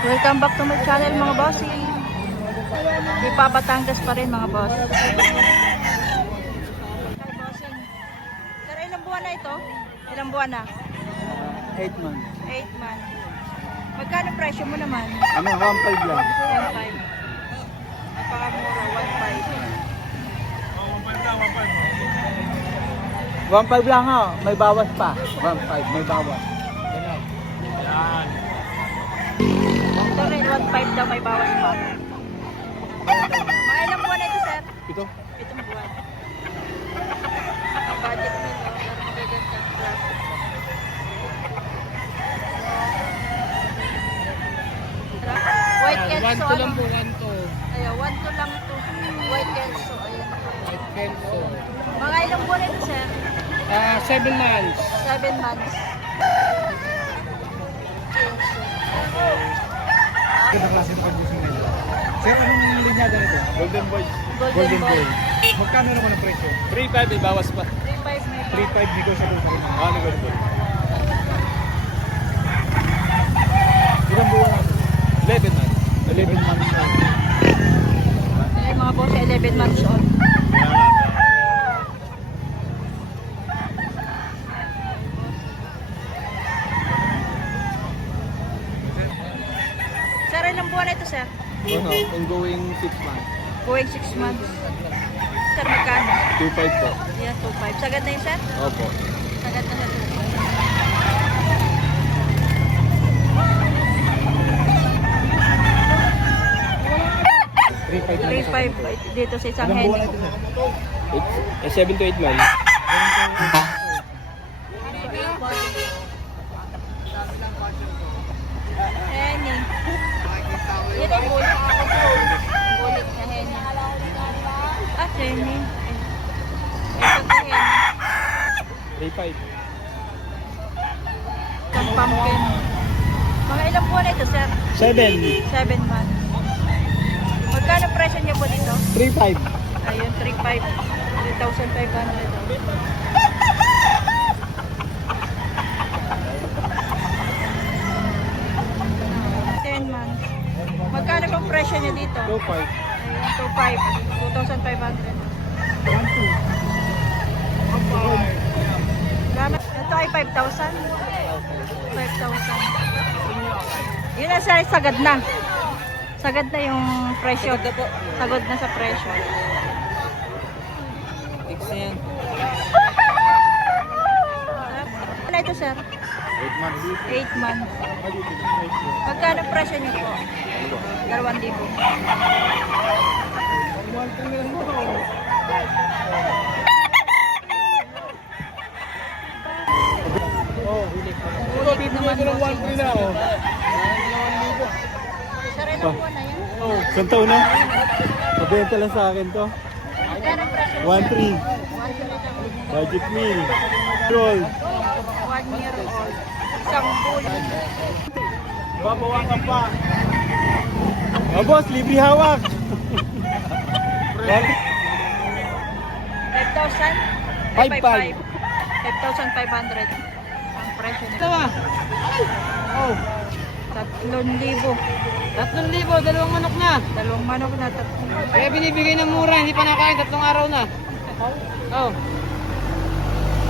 Welcome back to my channel mga bossing. Di pa Batangas pa rin mga boss. Hi bossing. Sir, ilang buwan na ito? Ilang buwan na? 8 months. 8 months. Magkano presyo mo naman? Ano, 1.5 lang. 1.5. Napakamura, 1.5. 1.5 lang ha, may bawas pa. 1.5, may bawas. Ito rin, 1.5 daw may bawas pa. Mga ilang buwan na ito, sir? Ito? 7 buwan. Budget mo, no? Magaganda ang klase. White Kelso, ano? 1 to lang po, 1 to. Ayaw, 1 to lang ito. White Kelso, ayan. White Kelso. Mga ilang buwan na ito, sir? 7 months. 7 months. Kelso. Ganda klase ito pag-gusto nila. Sir, anong linyada nito? Golden Boy. Golden Boy. Magkano naman ang presyo? 3.5, may bawas pa. 3.5 may pa. 3.5 negotiable pa rin. Ah, may Golden Boy. Ilang buwan natin? 11 months. 11 months na. Ay, mga boss, 11 months old. Sir, ilang buwan na ito, sir? Ano, ongoing 6 months. Going 6 months. Sir, magkano? 2.5 po. Yan, 2.5. Sagad na yun, sir? Opo. Sagad na sa 2.5. $3.5 lang. 3.5 dito sa isang Ilang buwan hen. na ito, sir? 7 to 8 months. Henny. Yan ang bulit. Bulit na henny. Ah, henny. Ito na henny. 3.5. Isang pumpkin. Mga ilang buwan na ito, sir? 7. 7 months. Magkano presyo niyo po dito? 3.5. Ayun, 3.5. 3,500. Months. Magkano pong presyo niya dito? 2.5. Ayun, 2,500. Gamit. Ito ay 5,000. 5,000. Yun na sa sagad na. Sagad na yung presyo. Sagad na sa presyo. Fix na yan. Ano ito, sir? 8 months. 8 months. Magkano presyo niyo po? 2,000. Oh, Ulit naman po. na oh. Sir, ilang buwan na yan? Oh, isang taon na. Pabenta lang sa akin to. Magkano presyo? 1.3. Budget meal. Roll. 1 year old. Isang bulan. Babawakan pa. Oh, boss, libre hawak. 5,000? 5,500. 5,500 ang presyo nito. Tawa. Oh, 3,000. 3,000, dalawang manok na. Dalawang manok na 3,000. Kaya binibigay ng mura, hindi pa nakain, 3 araw na. Oh.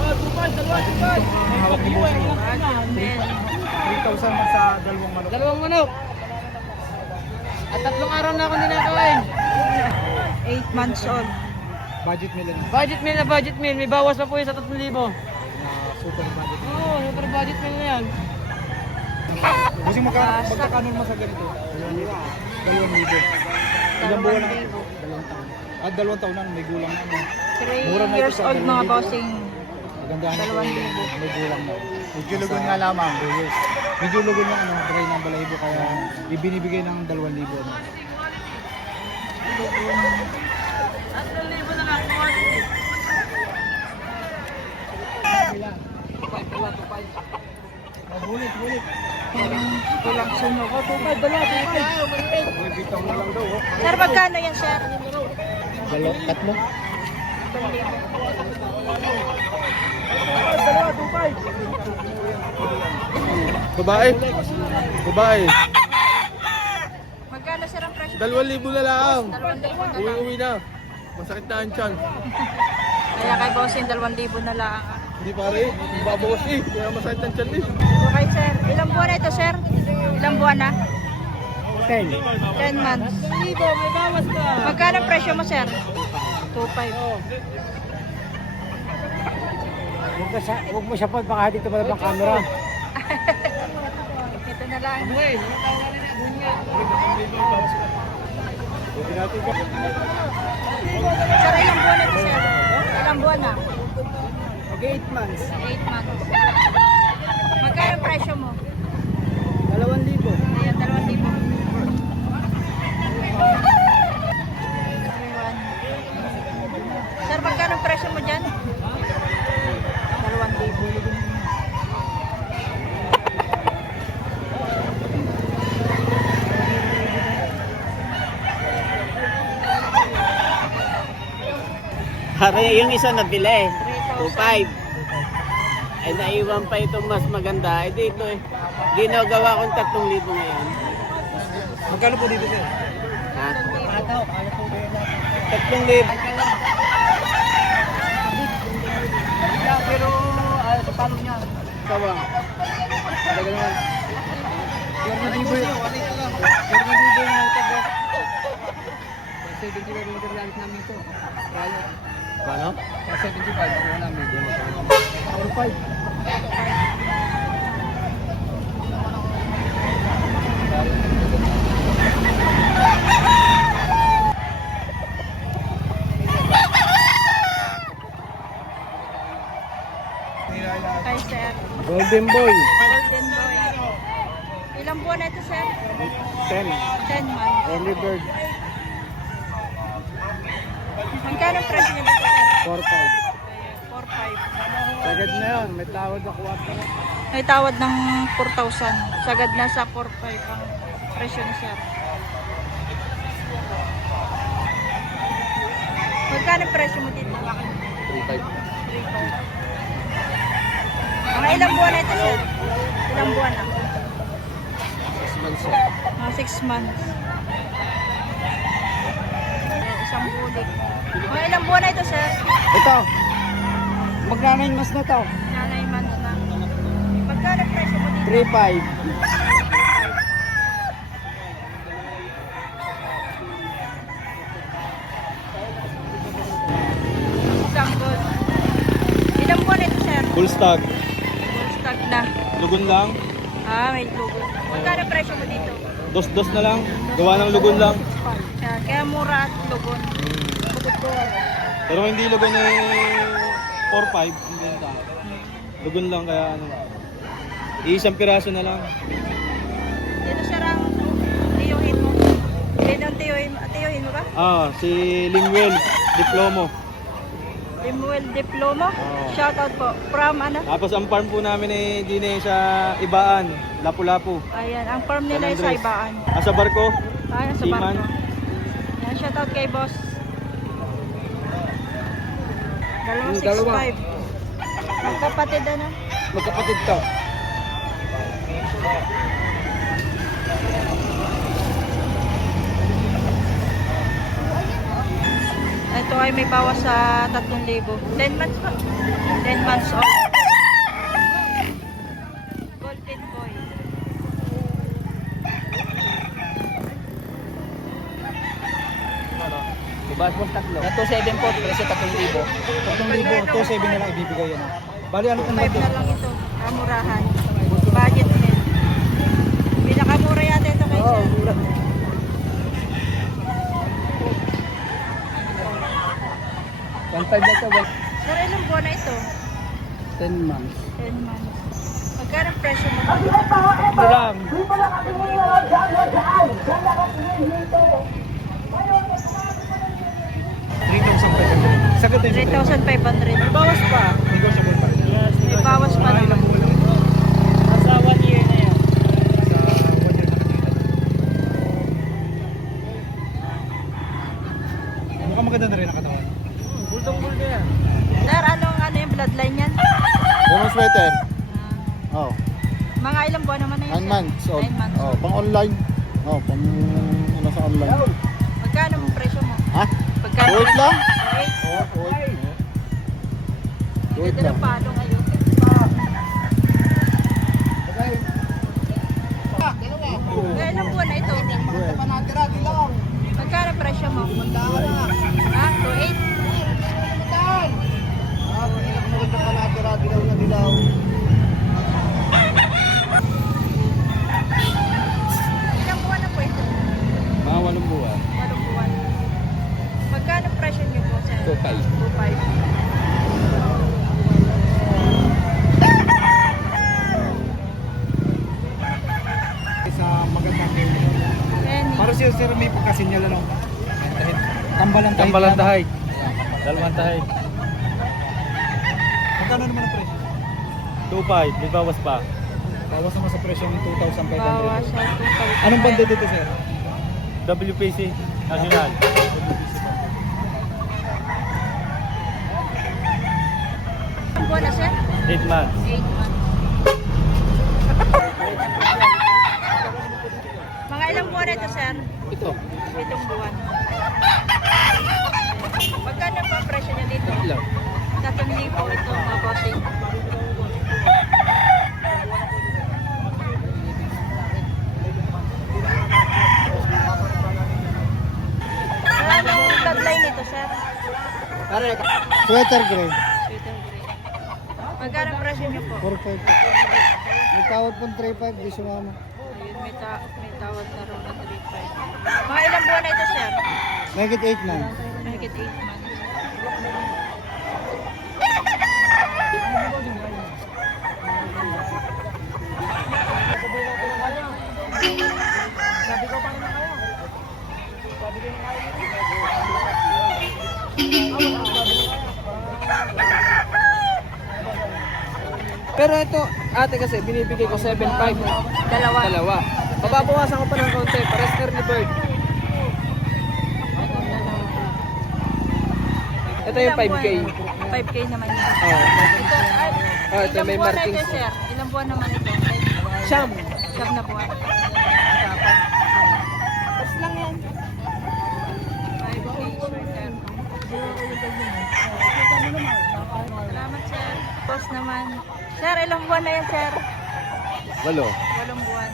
Hawak ni boss. 3,000 sa dalawang manok. Dalawang manok. At 3 araw na ako hindi nakain. 8 months old. Budget meal na. Budget meal na budget meal, may bawas pa po yung sa 3,000. Super budget meal. Oo, super budget meal na yan. Kasi magkakano naman sa ganito? 2,000. Ilang buwan na? 2,000. 2 taon. At 2 taon na, may gulang na. 3 years old mga bossing. Magandaan na 2,000. may gulang na. Medyo lugon nga lamang. Medyo lugon yung try ng balahibo kaya ibinibigay ng 2,000. 3,000 na lang. Bulit. Kulang sunog. O, 2,500. Dalawa, 2,500. May bitang mo lang daw. Sir, magkano yan, sir? Tatlo? 2,000. Babae. Babae. 2,000 na lang. 2,000 na lang. Uwi-uwi na. Masakit na ang tiyan. Kaya kay bossing 2,000 na lang. Hindi pare, babawas eh. Kaya masakit ang tiyan eh. Okay, sir. Ilang buwan na ito, sir? Ilang buwan na? 10. 10 months. May bawas ka. Magkano presyo mo, sir? 2,500. Huwag mo siya pa, baka dito pala ng camera. Ito na lang. Sir, ilang buwan na ito, sir? Ilang buwan na? Mag 8 months. 8 months. Magkano presyo mo? 2,000. Ayan, 2,000. Sir, magkano presyo mo dyan? 2,000. Pare, yung isa nabili eh. 3,000. 2,500. Ay naiwan pa itong mas maganda. Eh dito eh. Ginagawa kong 3,000 ngayon. Magkano po dito sir? Ha? 3,000. Pero sa palo niya. Kawa. Talaga naman. 2,000 yun. 2,000 yung ito. 75 yung interlalis namin ito. Kaya. Paano? 75 ako namin. 4,500. Okay, sir. Golden boy. Golden boy. Ilang buwan na ito, sir? 10. 10 months. Early bird. Magkano presyo niya dito, sir? 4,500. 4,500. Sagad na yun. May tawad na kuwat na. May tawad ng 4,000. Sagad na sa 4,500 ang presyo ni sir. Magkano presyo mo dito? 3,500. 3,500. Mga ilang buwan na ito, sir? Ilang buwan na? 6 months eh. Mga 6 months. Isang bulik. Mga ilang buwan na ito, sir? Ito. Magna 9 months na to. Na 9 months na. Magkano presyo mo dito? 3,500. Isang gold. Ilang buwan na ito, sir? Full stock. Full stock na. Lugon lang. Ah, may lugo. Magkano presyo mo dito? Dos-dos na lang. Gawa ng lugon lang. Yan, kaya mura at lugon. Pero kung hindi lugon eh 4,500. Hindi na. Lugon lang kaya ano. Isang piraso na lang. Dito sir ang tiyuhin mo. Dito ang tiyuhin mo ba? Ah, si Lingwell Diplomo. Limuel Diploma. Oo. Shoutout po. From ano? Tapos ang farm po namin eh di na sa Ibaan, Lapu-Lapu. Ayan, ang farm nila ay sa Ibaan. Sa barko. Ayan, sa Seaman. barko. Yan, shoutout kay boss. Dalawa. 6'5". Magkapatid ano? Magkapatid to. Ito ay may bawas sa 3,000. 10 months pa. 10 months old. Golden boy. Diba? Na 2,700 po. Presyo 3,000. 3,000. 2,700 na lang ibibigay yan. Bali ano kung 5 na lang ito. Kamurahan. Budget din. Pinakamura yata ito kay sir. mura. One five na ito. Sir, ilang buwan na ito? 10 months. 10 months. Magkano ang presyo mo? Ito lang. 3,500. Sagot din. 3,500. Bawas pa. Negotiable pa. May bawas pa naman. Nasa 1 year na yan. Sa 1 year na kanina. Mukhang maganda na rin ang katawan. Bulldog yan. Sir, ano yung bloodline yan? Yung sweater. Ah, Oh, mga ilang buwan naman na yun? 9 months old. 9 months Oh, old. pang online. Oh, pang ano Nasa online. Magkano ang presyo mo? Ha? Magkano? Wait lang. Wait. Oo, wait. Wait Ganda lang. ng palo ngayon. Ngayon ang buwan na ito. Magkano ang presyo mo? Ha? 2.8? Ilang buwan na po ito? Mga 8 buwan. 8 buwan. Magkano ang presyo niyo po, sir? 2.5. 2.5. Sa magandang game. Penny. Para siya sir may pagkasinyal ano. Dahil tambalan tayo. Tambalan tahay. Dalawang tahay. Magkano naman ang presyo? 2.5. May bawas pa. Bawas naman sa presyo ng 2,500. Bawas siya. 2.5. Anong banda dito sir? WPC. National. Ilang buwan na, sir? 8 months. 8 months. Mga ilang buwan na ito, sir? Ito. 7 buwan. Magkano pa ang presyo niya dito? Ilang? 3,000 ito, mga bossing. Anong bloodline nito, sir? Sweater gray. Sweeter gray. Magkano ang presyo niyo po? 4,500. May tawad pong 3,500. Di sumama. Ayun, may tawad na raw na 3.5. Mga ilang buwan na ito, sir? Mahigit 8 na. Mahigit 8 months. Pero ito, ate kasi binibigay ko 7.5. Dalawa. Dalawa. Mababawasan ko pa ng konti. Pares early bird. Ito yung 5K. 5K naman yun. Oh. Ito, ay, Oh, ito ilang may buwan na markings. ito, sir? Ilang buwan naman ito? Siyam. Siyam na buwan. Tapos lang yan. 5K sweater. Salamat, sir. Tapos naman. Sir, ilang buwan na yan, sir? 8. 8 buwan.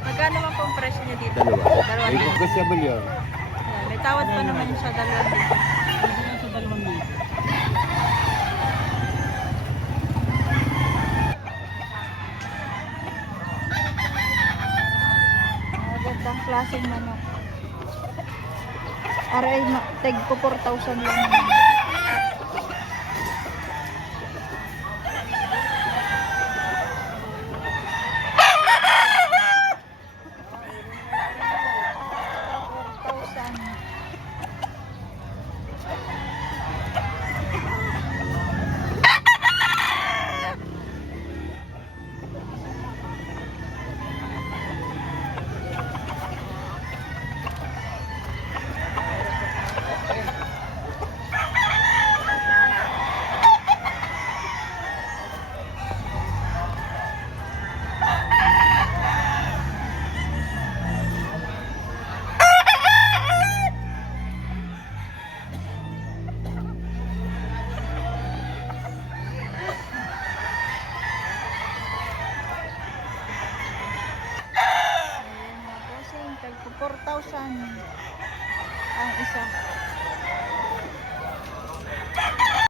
Magkano man po ang presyo niya dito? Dalawa. Dalawa May din. negotiable yun. Yan, may tawad pa naman yung sa dalawa dito. Magandang klaseng manok. Aray, tag ko 4,000 lang naman. Tag 4,000 ang isa.